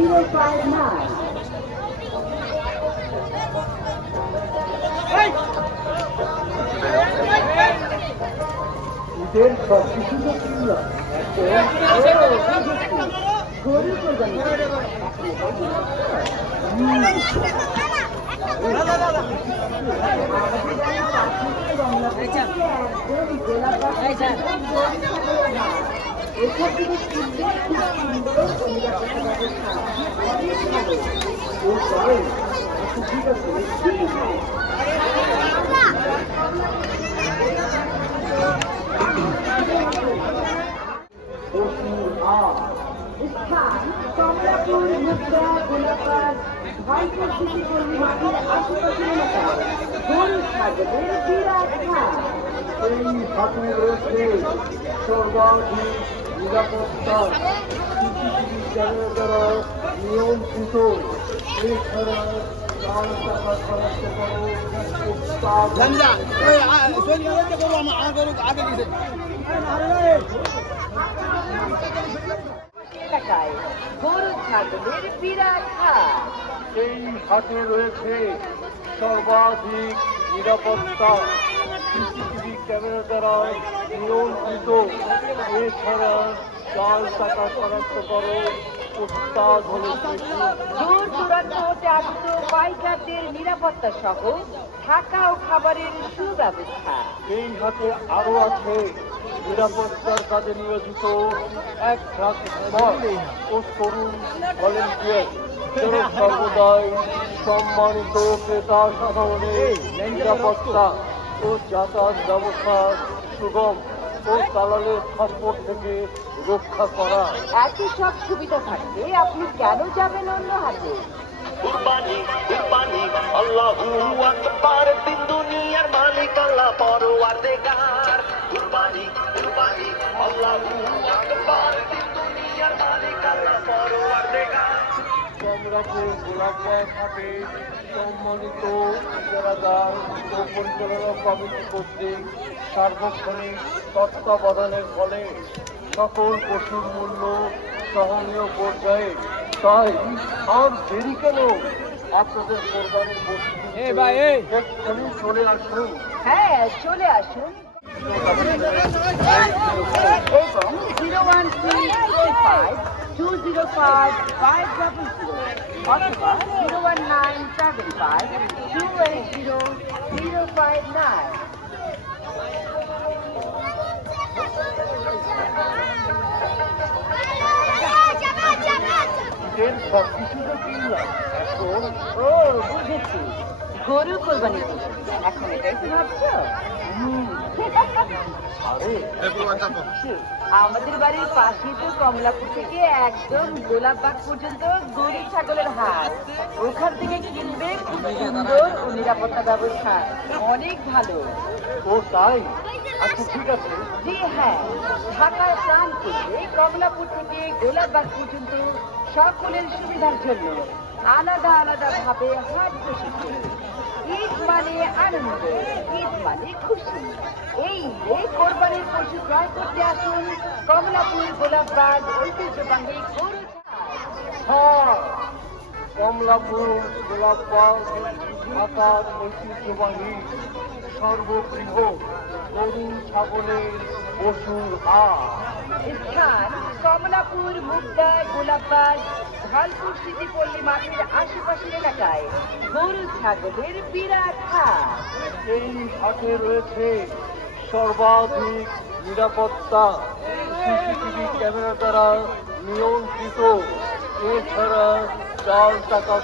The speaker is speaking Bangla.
059. ঈদের সব কিছু তো কিনলাম, গরু কোরবানি এসব থেকে কিনতে খুব সুন্দর নিরাপত্তা ব্যবস্থা। ঠিক আছে, স্থান কমলাপুর, মুদ্রা, গোলাপাড়, ভাইপুর সিটি পল্লী মাঠের আশেপাশের এলাকায় গরু ছাগলের বিরাট হাট। এই হাটে রয়েছে সর্বাধিক নিরাপত্তা, সিসিটিভি ক্যামেরা দ্বারা নিয়ন্ত্রিত। এছাড়া লাল টাকা শনাক্ত করো এলাকায় গরু ছাগলের বিরাট হাট। এই হাটে রয়েছে সর্বাধিক নিরাপত্তা, সিসিটিভি ক্যামেরা দ্বারা নিয়ন্ত্রিত। এছাড়া লাল টাকা শনাক্ত করো উস্তাদ হলে দূর দূরান্ত হতে আগত পাইকারদের নিরাপত্তা সহ থাকা ও খাবারের সুব্যবস্থা। এই হাটে আরো আছে নিরাপত্তার কাজে নিয়োজিত 1,000 ও তরুণ ভলেন্টিয়ার, যারা সর্বদাই সম্মানিত ক্রেতা সাধারণের নিরাপত্তা ও যাতায়াত ব্যবস্থা সুগম ও দালালের খপ্পর থেকে রক্ষা করা। এত সব সুবিধা থাকলে আপনি কেন যাবেন অন্য হাটে? কুরবানি কুরবানি আল্লাহু আকবার, তিন দুনিয়ার মালিক আল্লাহ পরওয়ারদিগার। কুরবানি কুরবানি আল্লাহু আকবার, তিন দুনিয়ার মালিক আল্লাহ পরওয়ারদিগার। কমলাপুর গোলাপবাগ হাটে সম্মানিত ইজারাদার ও পরিচালনা কমিটি কর্তৃক সার্বক্ষণিক তত্ত্বাবধানের ফলে সকল পশুর মূল্য সহনীয় পর্যায়ে। তাই আর দেরি কেন, আপনাদের কোরবানির পশু এক্ষুনি চলে আসুন। হ্যাঁ, চলে আসুন এবং 01345205500 অথবা 01975280059। ঈদের সব কিছু তো কিনলাম, এখন বুঝেছি, গরু কোরবানি করছেন, এখন এটাই তো ভাবছো? আমাদের বাড়ির পাশে তো কমলাপুর থেকে একদম গোলাপবাগ পর্যন্ত গরু ছাগলের হাট। ওখান থেকে কিনবে খুব সুন্দর ও নিরাপত্তা ব্যবস্থা অনেক ভালো। ও তাই? আচ্ছা ঠিক আছে। জি হ্যাঁ, ঢাকার প্রাণ থেকে কমলাপুর থেকে গোলাপবাগ পর্যন্ত সকলের সুবিধার জন্য আলাদা আলাদা ভাবে হাট বসেছে। ঈদ মানে আনন্দ, ঈদ মানে খুশি। এই ঈদে কোরবানির পশু ক্রয় করতে আসুন কমলাপুর গোলাপবাগ ঐতিহ্যবাহী গরু হাট। কমলাপুর গোলাপবাগ ঢাকার ঐতিহ্যবাহী সর্ববৃহৎ গরু ছাগলের পশুর হাট। স্থান কমলাপুর, মুগদা, গোলাপবাগ, ভালপুর সিটি পল্লী মাঠের আশেপাশের এলাকায় গরু ছাগলের বিরাট হাট। এই হাটে রয়েছে সর্বাধিক নিরাপত্তা, সিসিটিভি ক্যামেরা দ্বারা নিয়ন্ত্রিত। এছাড়া চাল টাকা